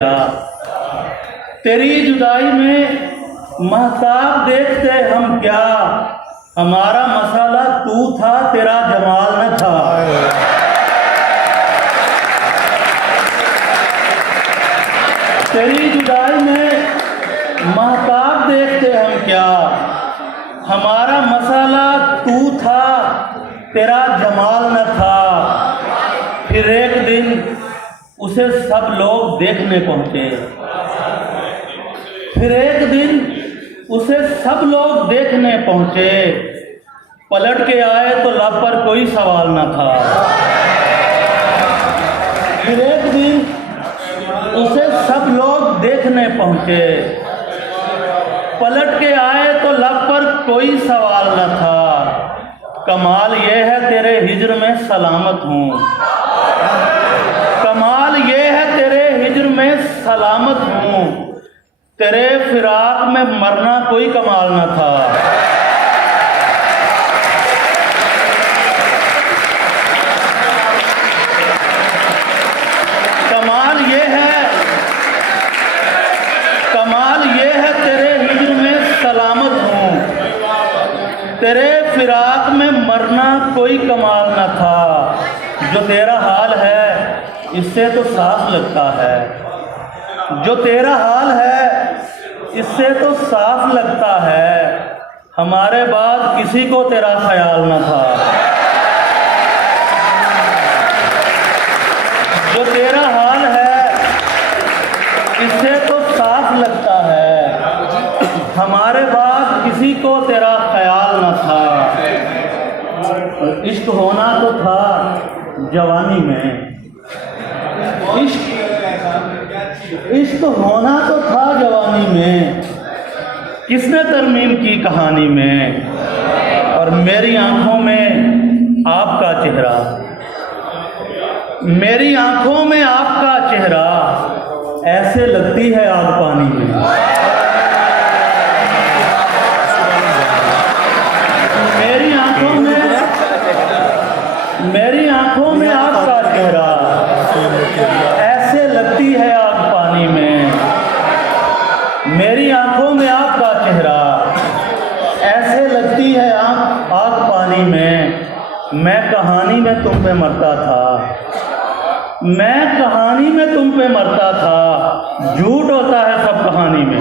तेरी जुदाई में महताब देखते हम क्या, हमारा मसाला तू था तेरा जमाल न था। तेरी जुदाई में महताब देखते हम क्या, हमारा मसाला तू था तेरा जमाल न था। फिर एक दिन उसे सब लोग देखने पहुंचे, फिर एक दिन उसे सब लोग देखने पहुंचे। पलट के आए तो लब पर कोई सवाल न था। फिर एक दिन उसे सब लोग देखने पहुंचे, पलट के आए तो लब पर कोई सवाल न था। कमाल ये है तेरे हिज्र में सलामत हूँ, कमाल ये है तेरे हिज्र में सलामत हूँ। तेरे फिराक में मरना कोई कमाल न था। कमाल ये है तेरे हिज्र में सलामत हूँ। तेरे फिराक में मरना कोई कमाल न था। जो तेरा हाल है इससे तो साफ लगता है, जो तेरा हाल है इससे तो साफ लगता है। हमारे बाद किसी को तेरा ख्याल न था। जो तेरा हाल है इससे तो साफ लगता है, हमारे बाद किसी को तेरा ख्याल न था। इश्क होना तो था जवानी में, इश्क होना तो था जवानी में, किसने तरमीम की कहानी में। और मेरी आंखों में आपका चेहरा, मेरी आंखों में आपका चेहरा ऐसे लगती है आग पानी में। मेरी आंखों में आपका चेहरा ऐसे लगती है आग पानी में। मेरी आंखों में आपका चेहरा ऐसे लगती है आग पानी में। मैं कहानी में तुम पे मरता था, मैं कहानी में तुम पे मरता था। झूठ होता है सब कहानी में।